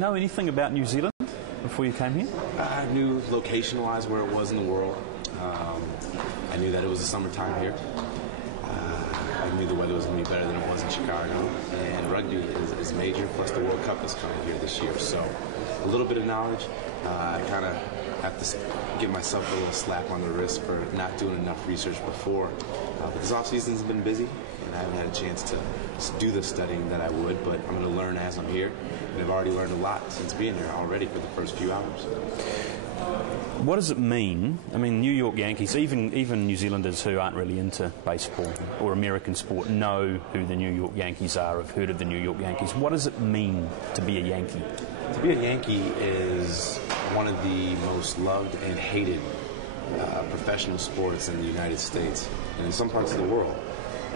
Know anything about New Zealand before you came here? I knew location-wise where it was in the world. I knew that it was the summertime here. I knew the weather was going to be better than it was in Chicago. And rugby is major, plus the World Cup is coming here this year. So a little bit of knowledge. I kind of have to give myself a little slap on the wrist for not doing enough research before. But this off-season's been busy, and I haven't had a chance to do the studying that I would, but I'm going to learn as I'm here. And I've already learned a lot since being here already for the first few hours. What does it mean? I mean, New York Yankees, even New Zealanders who aren't really into baseball or American sport know who the New York Yankees are, have heard of the New York Yankees. What does it mean to be a Yankee? To be a Yankee is one of the most loved and hated professional sports in the United States and in some parts of the world.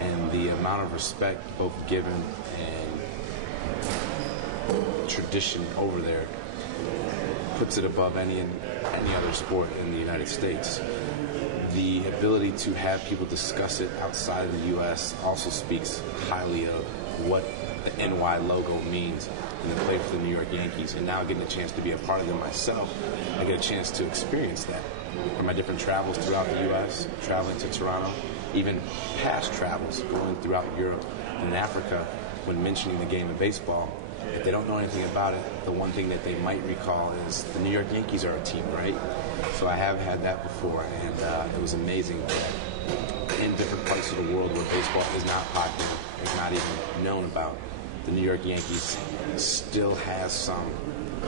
And the amount of respect both given and tradition over there puts it above any other sport in the United States. The ability to have people discuss it outside of the U.S. also speaks highly of what the NY logo means and the play for the New York Yankees. And now getting a chance to be a part of them myself, I get a chance to experience that. From my different travels throughout the U.S., traveling to Toronto, even past travels going throughout Europe and Africa, when mentioning the game of baseball, if they don't know anything about it, the one thing that they might recall is the New York Yankees are a team, right? So I have had that before, and it was amazing that in different parts of the world where baseball is not popular, is not even known about, the New York Yankees still has some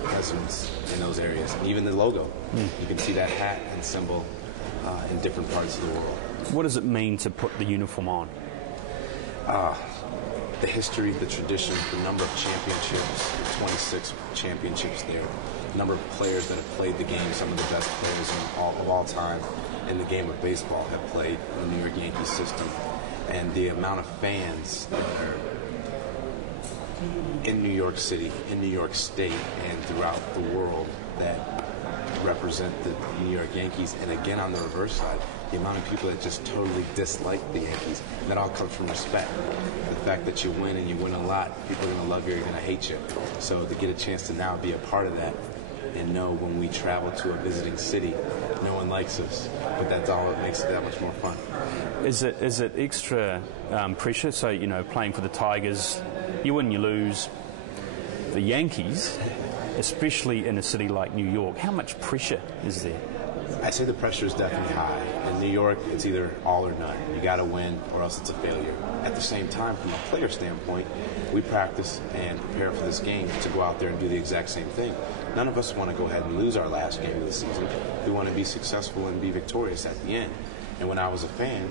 presence in those areas. And even the logo, you can see that hat and symbol in different parts of the world. What does it mean to put the uniform on? The history, the tradition, the number of championships, 26 championships there, the number of players that have played the game, some of the best players of all time in the game of baseball have played in the New York Yankees system, and the amount of fans that are in New York City, in New York State, and throughout the world that represent the New York Yankees, and again on the reverse side, the amount of people that just totally dislike the Yankees. And that all comes from respect. The fact that you win and you win a lot, people are going to love you or going to hate you. So to get a chance to now be a part of that and know when we travel to a visiting city, no one likes us, but that's all that makes it that much more fun. Is it extra pressure? So, you know, playing for the Tigers, you win, you lose. The Yankees, especially in a city like New York, how much pressure is there? I say the pressure is definitely high. In New York, it's either all or none. You got to win or else it's a failure. At the same time, from a player standpoint, we practice and prepare for this game to go out there and do the exact same thing. None of us want to go ahead and lose our last game of the season. We want to be successful and be victorious at the end. And when I was a fan,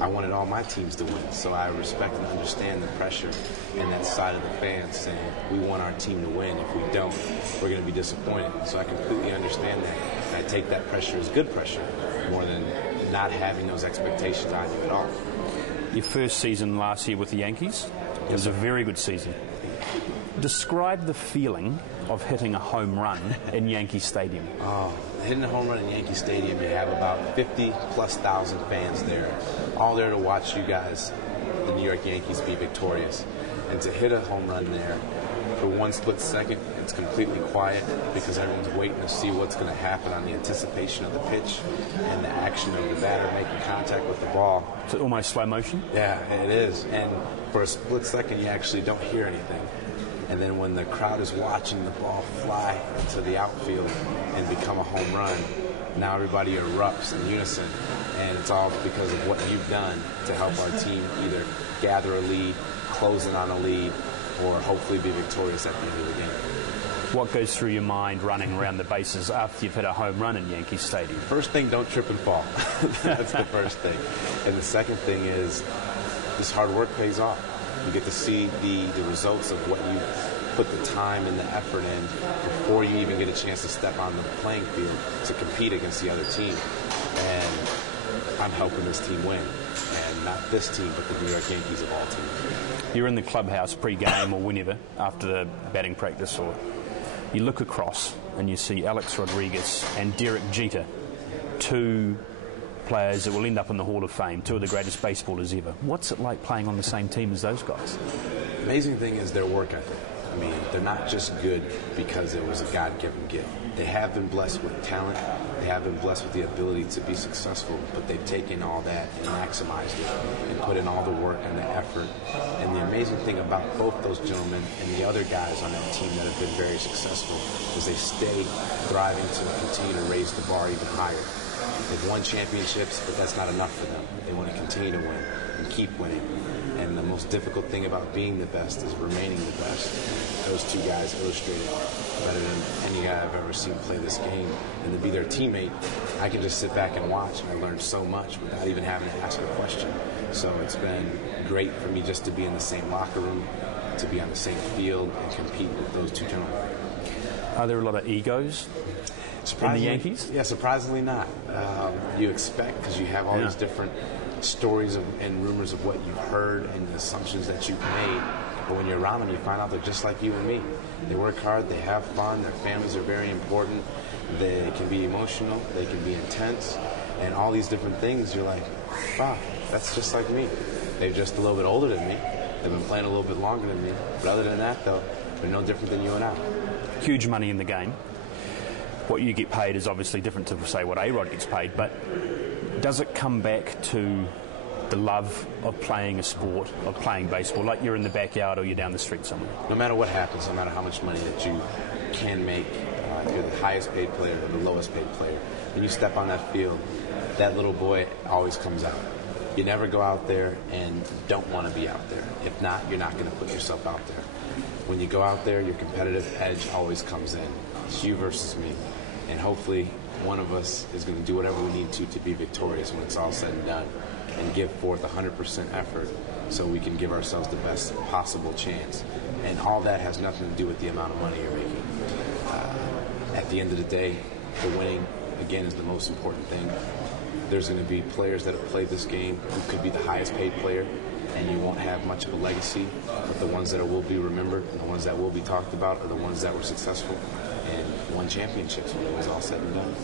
I wanted all my teams to win. So I respect and understand the pressure and that side of the fans saying, we want our team to win. If we don't, we're going to be disappointed. So I completely understand that. And I take that pressure as good pressure more than not having those expectations on you at all. Your first season last year with the Yankees, it was a very good season. Describe the feeling of hitting a home run in Yankee Stadium. Oh, hitting a home run in Yankee Stadium, you have about 50,000+ fans there, all there to watch you guys, the New York Yankees, be victorious. And to hit a home run there, for one split second, it's completely quiet because everyone's waiting to see what's going to happen on the anticipation of the pitch and the action of the batter making contact with the ball. So almost slow motion? Yeah, it is. And for a split second, you actually don't hear anything. And then when the crowd is watching the ball fly into the outfield and become a home run, now everybody erupts in unison. And it's all because of what you've done to help our team either gather a lead, close in on a lead, or hopefully be victorious at the end of the game. What goes through your mind running around the bases after you've hit a home run in Yankee Stadium? First thing, don't trip and fall. That's the first thing. And the second thing is this hard work pays off. You get to see the results of what you put the time and the effort in before you even get a chance to step on the playing field to compete against the other team. And I'm helping this team win. And not this team, but the New York Yankees of all teams. You're in the clubhouse pre-game or whenever, after the batting practice, or you look across and you see Alex Rodriguez and Derek Jeter, two players that will end up in the Hall of Fame, two of the greatest baseballers ever. What's it like playing on the same team as those guys? Amazing thing is their work ethic. mean, they're not just good because it was a God-given gift. They have been blessed with talent. They have been blessed with the ability to be successful, but they've taken all that and maximized it and put in all the work and the effort. And the amazing thing about both those gentlemen and the other guys on that team that have been very successful is they stay thriving to continue to raise the bar even higher. They've won championships, but that's not enough for them. They want to continue to win and keep winning. And the most difficult thing about being the best is remaining the best. Those two guys illustrate it better than any guy I've ever seen play this game. And to be their teammate, I can just sit back and watch, and I learned so much without even having to ask a question. So it's been great for me just to be in the same locker room, to be on the same field, and compete with those two gentlemen. Are there a lot of egos in the Yankees? Yeah, surprisingly not. You expect, because you have all these different stories and rumors of what you've heard and the assumptions that you've made. But when you're around them, you find out they're just like you and me. They work hard, they have fun, their families are very important, they can be emotional, they can be intense, and all these different things. You're like, wow, that's just like me. They're just a little bit older than me. They've been playing a little bit longer than me. But other than that, though, they're no different than you and I. Huge money in the game. What you get paid is obviously different to, say, what A-Rod gets paid, but does it come back to the love of playing a sport, of playing baseball, like you're in the backyard or you're down the street somewhere? No matter what happens, no matter how much money that you can make, if you're the highest paid player or the lowest paid player, when you step on that field, that little boy always comes out. You never go out there and don't want to be out there. If not, you're not going to put yourself out there. When you go out there, your competitive edge always comes in. It's you versus me. And hopefully one of us is going to do whatever we need to be victorious when it's all said and done, and give forth 100% effort so we can give ourselves the best possible chance. And all that has nothing to do with the amount of money you're making. At the end of the day, the winning, again, is the most important thing. There's going to be players that have played this game who could be the highest paid player, and you won't have much of a legacy, but the ones that will be remembered and the ones that will be talked about are the ones that were successful and won championships when it was all said and done.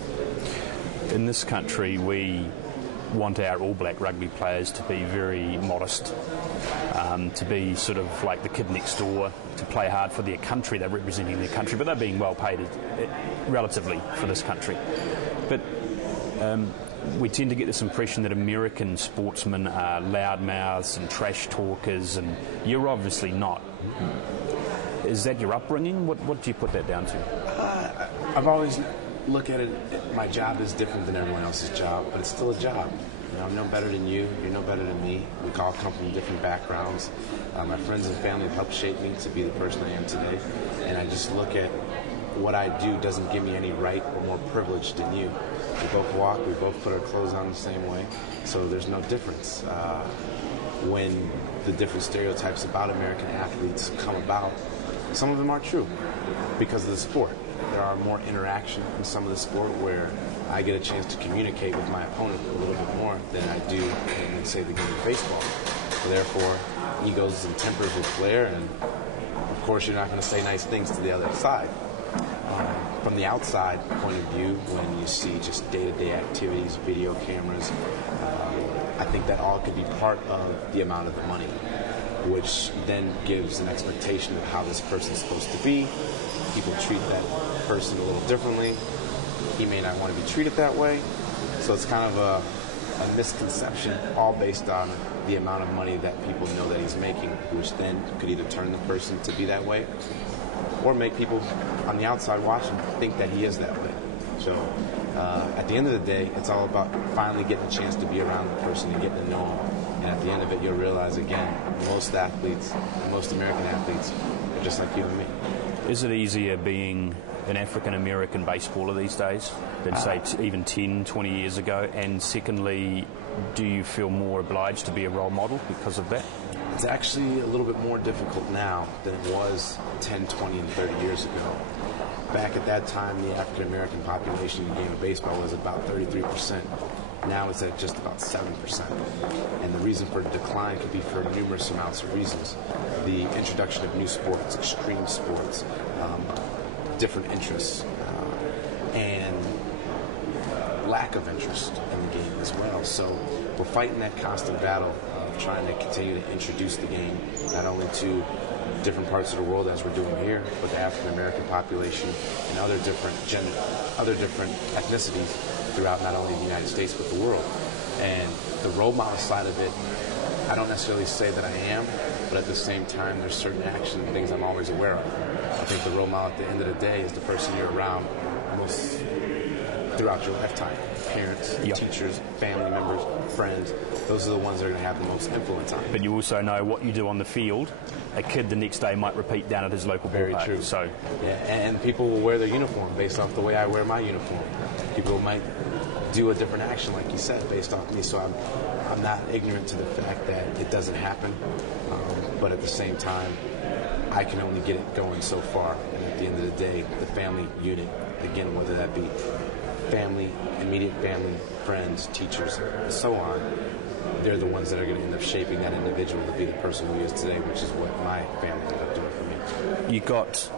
In this country, we want our All Black rugby players to be very modest, to be sort of like the kid next door, to play hard for their country. They're representing their country, but they're being well paid relatively for this country. But we tend to get this impression that American sportsmen are loudmouths and trash talkers, and you're obviously not. Is that your upbringing? What do you put that down to? I've always looked at it, my job is different than everyone else's job, but it's still a job. You know, I'm no better than you, you're no better than me. We all come from different backgrounds. My friends and family have helped shape me to be the person I am today, and I just look at what I do doesn't give me any right or more privilege than you. We both walk, we both put our clothes on the same way, so there's no difference. When the different stereotypes about American athletes come about, some of them are true because of the sport. There are more interaction in some of the sport where I get a chance to communicate with my opponent a little bit more than I do in, say, the game of baseball. So therefore, egos and tempers will flare, and of course you're not going to say nice things to the other side. From the outside point of view, when you see just day-to-day activities, video cameras, I think that all could be part of the amount of the money, which then gives an expectation of how this person's supposed to be. People treat that person a little differently. He may not want to be treated that way. So it's kind of a misconception, all based on the amount of money that people know that he's making, which then could either turn the person to be that way or make people on the outside watching think that he is that way. So at the end of the day, it's all about finally getting a chance to be around the person and getting to know him. And at the end of it, you'll realize, again, most athletes, most American athletes, are just like you and me. Is it easier being an African-American baseballer these days than, say, even 10, 20 years ago? And secondly, do you feel more obliged to be a role model because of that? It's actually a little bit more difficult now than it was 10, 20, and 30 years ago. Back at that time, the African-American population in the game of baseball was about 33%. Now it's at just about 7%. And the reason for the decline could be for numerous amounts of reasons. The introduction of new sports, extreme sports, different interests, and lack of interest in the game as well. So we're fighting that constant battle of trying to continue to introduce the game, not only to different parts of the world as we're doing here with the African American population and other different ethnicities throughout not only the United States but the world. And the role model side of it, I don't necessarily say that I am, but at the same time, there's certain action and things I'm always aware of. I think the role model at the end of the day is the person you're around most throughout your lifetime. Parents, teachers, family members, friends. Those are the ones that are going to have the most influence on you. But you also know what you do on the field, a kid the next day might repeat down at his local ballpark. Very true. So, yeah, and people will wear their uniform based off the way I wear my uniform. People might do a different action, like you said, based off me. So I'm not ignorant to the fact that it doesn't happen. But at the same time, I can only get it going so far. And at the end of the day, the family unit, again, whether that be family, immediate family, friends, teachers, and so on, they're the ones that are going to end up shaping that individual to be the person who he is today, which is what my family ended up doing for me. You got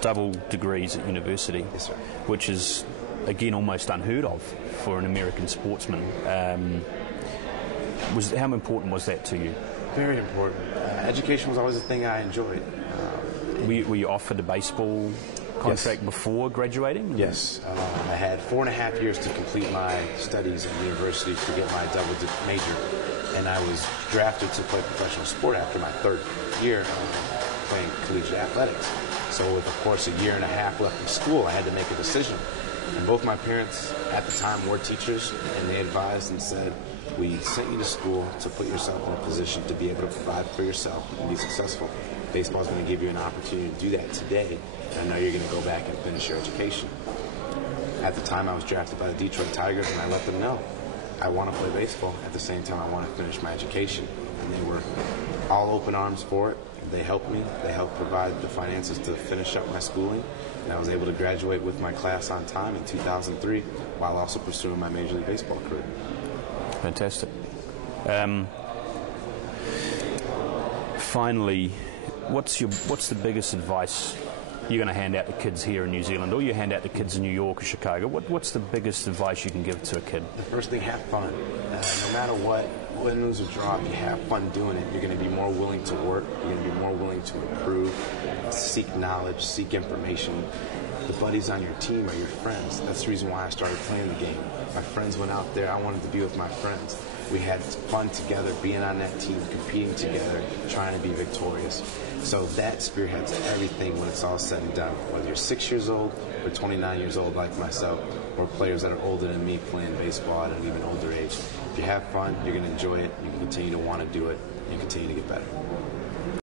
double degrees at university, yes, sir. Which is, again, almost unheard of for an American sportsman. How important was that to you? Very important. Education was always a thing I enjoyed. Were you offered a baseball contract before graduating? Yes. I had 4.5 years to complete my studies at university to get my double major, and I was drafted to play professional sport after my third year playing collegiate athletics. So with, of course, 1.5 years left of school, I had to make a decision. And both my parents at the time were teachers, and they advised and said, we sent you to school to put yourself in a position to be able to provide for yourself and be successful. Baseball is going to give you an opportunity to do that today, and I know you're going to go back and finish your education. At the time, I was drafted by the Detroit Tigers, and I let them know I want to play baseball. At the same time, I want to finish my education. And they were all open arms for it. They helped me. They helped provide the finances to finish up my schooling. And I was able to graduate with my class on time in 2003 while also pursuing my Major League Baseball career. Fantastic. Finally, what's the biggest advice you're going to hand out to kids here in New Zealand, or you hand out to kids in New York or Chicago? What's the biggest advice you can give to a kid? The first thing, have fun. No matter what, win, lose, or draw, if you have fun doing it, you're going to be more willing to work, you're going to be more willing to improve, seek knowledge, seek information. The buddies on your team are your friends. That's the reason why I started playing the game. My friends went out there. I wanted to be with my friends. We had fun together, being on that team, competing together, trying to be victorious. So that spearheads everything when it's all said and done. Whether you're 6 years old or 29 years old like myself, or players that are older than me playing baseball at an even older age. If you have fun, you're going to enjoy it, you can continue to want to do it, and continue to get better.